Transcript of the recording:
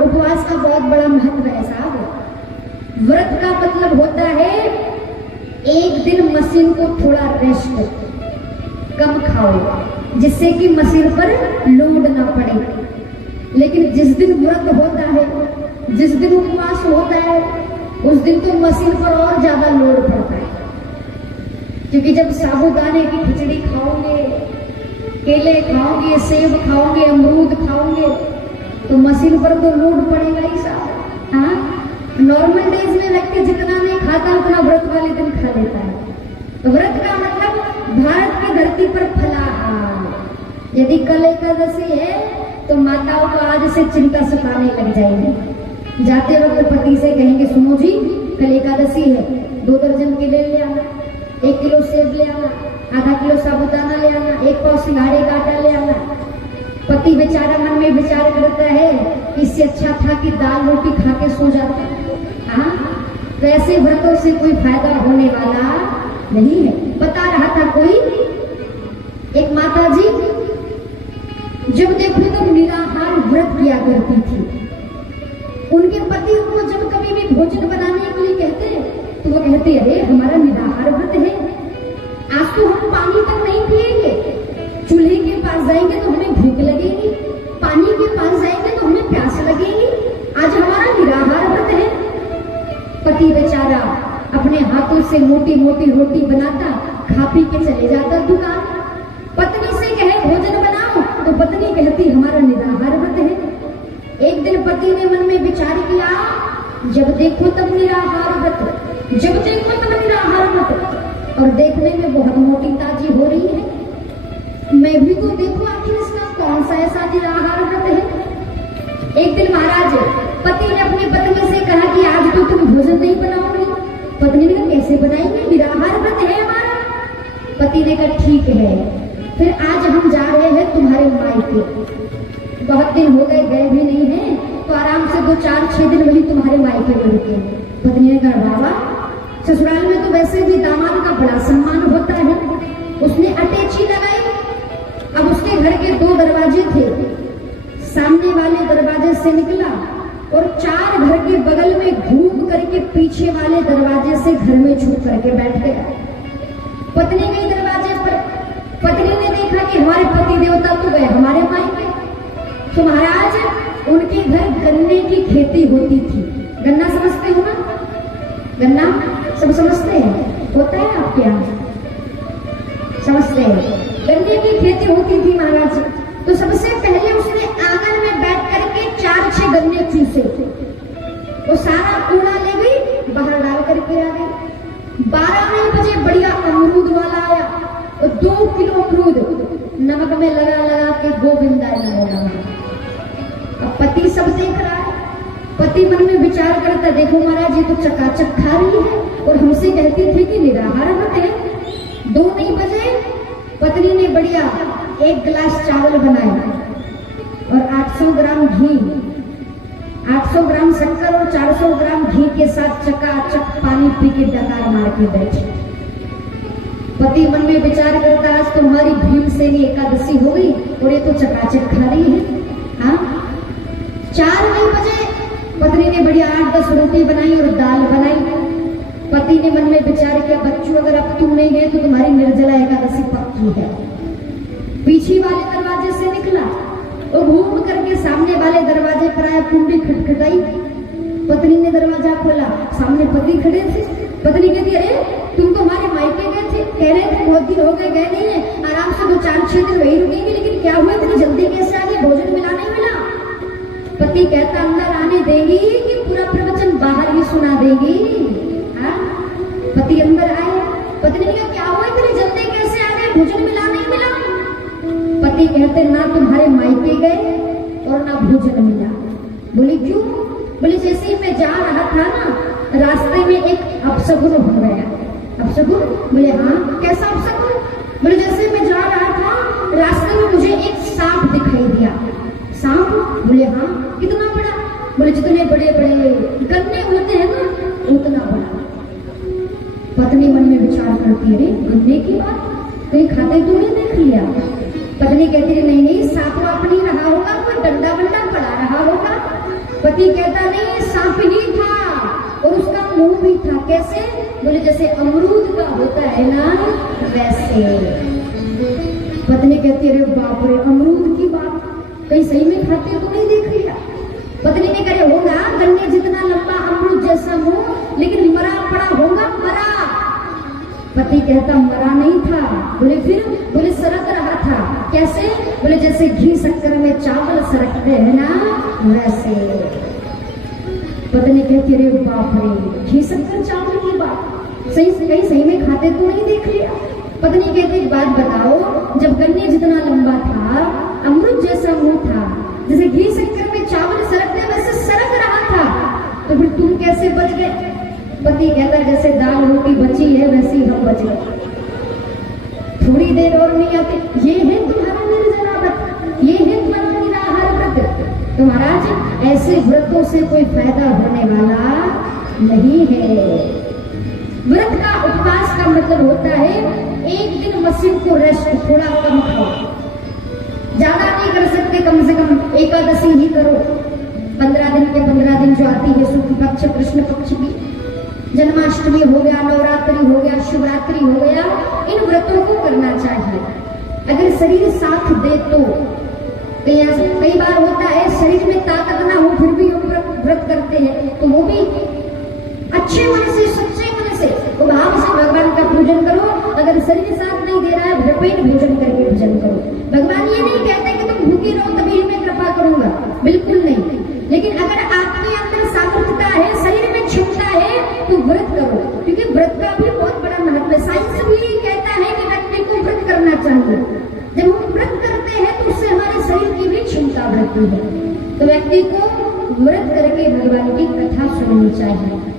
उपवास का बहुत बड़ा महत्व है साहब। व्रत का मतलब होता है एक दिन मशीन को थोड़ा रेस्ट, कम खाओ जिससे कि मशीन पर लोड ना पड़े। लेकिन जिस दिन व्रत होता है, जिस दिन उपवास होता है, उस दिन तो मशीन पर और ज्यादा लोड पड़ता है। क्योंकि जब साबूदाने की खिचड़ी खाओगे, केले खाओगे, सेब खाओगे, अमरूद खाओगे, तो मशीन पर तो लोड पड़ेगा ही साहब। हाँ, नॉर्मल डेज में व्यक्ति जितना नहीं खाता उतना व्रत वाले दिन खा लेता है। तो व्रत का मतलब भारत की धरती पर फलाहार। यदि कल एकादशी है तो माताओं को आज से चिंता सताने लग जाएगी। जाते वक्त पति से कहेंगे, सुनो जी कल एकादशी है, 2 दर्जन केले ले आना, 1 किलो सेब ले आना, आधा किलो साबुदाना ले आना, 1 पाव सिंघाड़े का आटा ले आना। पति बेचारा मन में विचार करता है इससे अच्छा था कि दाल रोटी खा के सो जाता। हाँ, तो ऐसे व्रतों से कोई फायदा होने वाला नहीं है। बता रहा था कोई एक माता जी, जब देखो तो निराहार व्रत किया करती थी। उनके पति उनको जब कभी भी भोजन बनाने के लिए कहते तो वो कहते, अरे हमारा निराहार व्रत है, आज तो हम पानी तक नहीं पिएंगे, चूल्हे के पास जाएंगे तो हमें भूख लगेगी, पानी के पास जाएंगे तो हमें प्यास लगेगी, आज हमारा निराहार व्रत है। पति बेचारा अपने हाथों से मोटी मोटी रोटी बनाता, खा पी के चले जाता दुकान। पत्नी से कहे भोजन बनाओ तो पत्नी कहती हमारा निराहार व्रत है। एक दिन पति ने मन में विचार किया, जब देखो तब निराहार व्रत, जब देखो तब निराहार व्रत, और देखने में बहुत मोटी ताजी हो रही है, मैं भी तो देखो आखिर इसका कौन सा ऐसा निराहार व्रत है। एक दिन महाराज पति ने अपनी पत्नी से कहा कि आज तो तुम भोजन नहीं बनाओगे। पत्नी ने कहा कैसे बनाएंगे, निराहार व्रत है हमारा। पति ने कहा ठीक है, फिर आज हम जा रहे हैं तुम्हारे मायके, बहुत दिन हो गए गए भी नहीं है, तो आराम से 2, 4, 6 दिन वही तुम्हारे मायके में रुके। पत्नी ने कहा बाबा, ससुराल में तो वैसे भी दामाद का बड़ा सम्मान होता है। उसने अटैची लगाई। अब उसके घर के 2 दरवाजे थे, सामने वाले दरवाजे से निकला और 4 घर के बगल में घूम करके पीछे वाले दरवाजे से घर में छुप करके बैठ गया। पत्नी गई दरवाजे पर, पत्नी ने देखा कि हमारे पति देवता तो गए हमारे मायके। तो महाराज उनके घर गन्ने की खेती होती थी। गन्ना समझते हो ना, गन्ना सब समझते हैं, होता है आपके यहाँ, समझते हैं। गन्ने की खेती होती थी महाराज। तो सबसे पहले उसने आंगन में बैठ करके 4-6 गन्ने चूसे, वो सारा कूड़ा ले गई, बाहर डाल करके आ गई। 12 बजे बढ़िया अमरूद वाला आया और 2 किलो अमरूद नमक में लगा लगा के गोविंदा बोला। अब पति सब देख रहा है। पति मन में विचार करता, देखो महाराज ये तो चकाचक खा रही है और हमसे कहती थी कि निराहार व्रत है। 2 नहीं बजे पत्नी ने बढ़िया 1 गिलास चावल बनाए और 800 ग्राम घी, 800 ग्राम शक्कर और 400 ग्राम घी के साथ चकाचक पानी पी के डकार मार के बैठे। पति मन में विचार करता, आज तो हमारी भीमसेनी एकादशी हो गई और ये तो चकाचक खा रही है। हाँ, 4 नहीं बजे पत्नी ने बढ़िया 8-10 रोटी बनाई और दाल बनाई। पति ने मन में विचार किया, बच्चों अगर अब तुम नहीं गए तो तुम्हारी निर्जला एकादशी पक्की है। पीछे वाले दरवाजे से निकला और घूम करके सामने वाले दरवाजे पर आया, कुंडी खटखटाई। पत्नी ने दरवाजा खोला, सामने पति खड़े थे। पत्नी कहती, अरे तुम तो हमारे मायके गए थे, कह रहे थे बहुत दिन हो गए गए नहीं है, आराम से 2, 4, 6 दिन वही रुकेंगे, लेकिन क्या हुआ इतनी जल्दी कैसे आ गए, भोजन मिला नहीं मिला। पति कहता, अंदर आने देगी कि पूरा प्रवचन बाहर ही सुना देगी। हाँ, पति अंदर आए। पत्नी ने कहा, क्या हुआ इतनी जल्दी कैसे आ गए, भोजन मिला नहीं मिला। पति कहते, ना तुम्हारे मायके गए और ना भोजन मिला। बोली क्यों? बोली जैसे ही मैं जा रहा था ना, रास्ते में एक अपशगुन हो गया। अपशगुन? बोले हाँ, कैसा अपशगुन? बोले जैसे मैं जा रहा था, रास्ते में मुझे एक सांप दिखाई दिया। सांप? बोले हाँ, कितना बड़ा? बोले जितने बड़े बड़े गन्ने होते हैं ना, उतना बड़ा। पत्नी मन में विचार करती है, गन्ने की बात कहीं खाते तो नहीं देख लिया। पत्नी कहती है, नहीं नहीं, सांप वाप नहीं रहा होगा, कोई डंडा वंडा पड़ा रहा होगा। पति कहता नहीं सांप ही था और उसका मुंह भी था। कैसे? बोले जैसे अमरूद का होता है ना वैसे। पत्नी कहती अरे बाप रे, अमरूद की बात कहीं सही में खाते तो नहीं देख लिया? पत्नी ने कहे होगा गन्ने जितना लंबा अमरूद जैसा मुंह, लेकिन मरा पड़ा होगा, मरा। पति कहता मरा नहीं था। बोले फिर? बोले सरक रहा था। कैसे? बोले जैसे घी शक्कर में चावल सरकते हैं ना वैसे। पत्नी कहती अरे बाप रे, घी शक्कर चावल की बात सही में खाते तो नहीं देख लिया? पत्नी कहती एक बात बताओ, जब गन्ने जितना लंबा था, अमृत जैसा मुंह था, जैसे घी शक्कर में चावल सरकते वैसे सरक रहा था, तो फिर तुम कैसे बच गए? पति कहता जैसे दाल रोटी बची है वैसे ही हम बच गए। थोड़ी देर और नहीं आते, ये है तुम्हारा निर्जला व्रत, ये है तुम्हारा निराहार व्रत। तो महाराज ऐसे व्रतों से कोई फायदा होने वाला नहीं है। व्रत का उपवास का मतलब होता है एक दिन मशीन को रेस्ट, थोड़ा कम खाओ, ज्यादा नहीं कर सकते, कम से कम एकादशी ही करो। 15 दिन के 15 दिन जो आती है शुक्ल पक्ष कृष्ण पक्ष की, जन्माष्टमी हो गया, नवरात्रि हो गया, शिवरात्रि हो गया, इन व्रतों को करना चाहिए अगर शरीर साथ दे तो। कई बार होता है शरीर में ताकत ना हो फिर भी हम व्रत करते हैं, तो वो भी अच्छे मन से, सच्चे मन से, तो भाव से भगवान का पूजन करो। अगर शरीर साथ नहीं दे रहा है, भरपेट भोजन करके भोजन करो। भगवान ये नहीं कहते कि तुम भूखे रहो तभी मैं कृपा करूंगा, बिल्कुल नहीं। लेकिन अगर आपके अंदर सामर्थ्यता है, शरीर में क्षमता है, तो व्रत करो, क्योंकि व्रत का भी बहुत बड़ा महत्व है। साइंस भी कहता है कि व्यक्ति को व्रत करना चाहिए। जब हम व्रत करते हैं तो उससे हमारे शरीर की भी क्षमता बढ़ती है। तो व्यक्ति को व्रत करके भगवान की कथा सुननी चाहिए।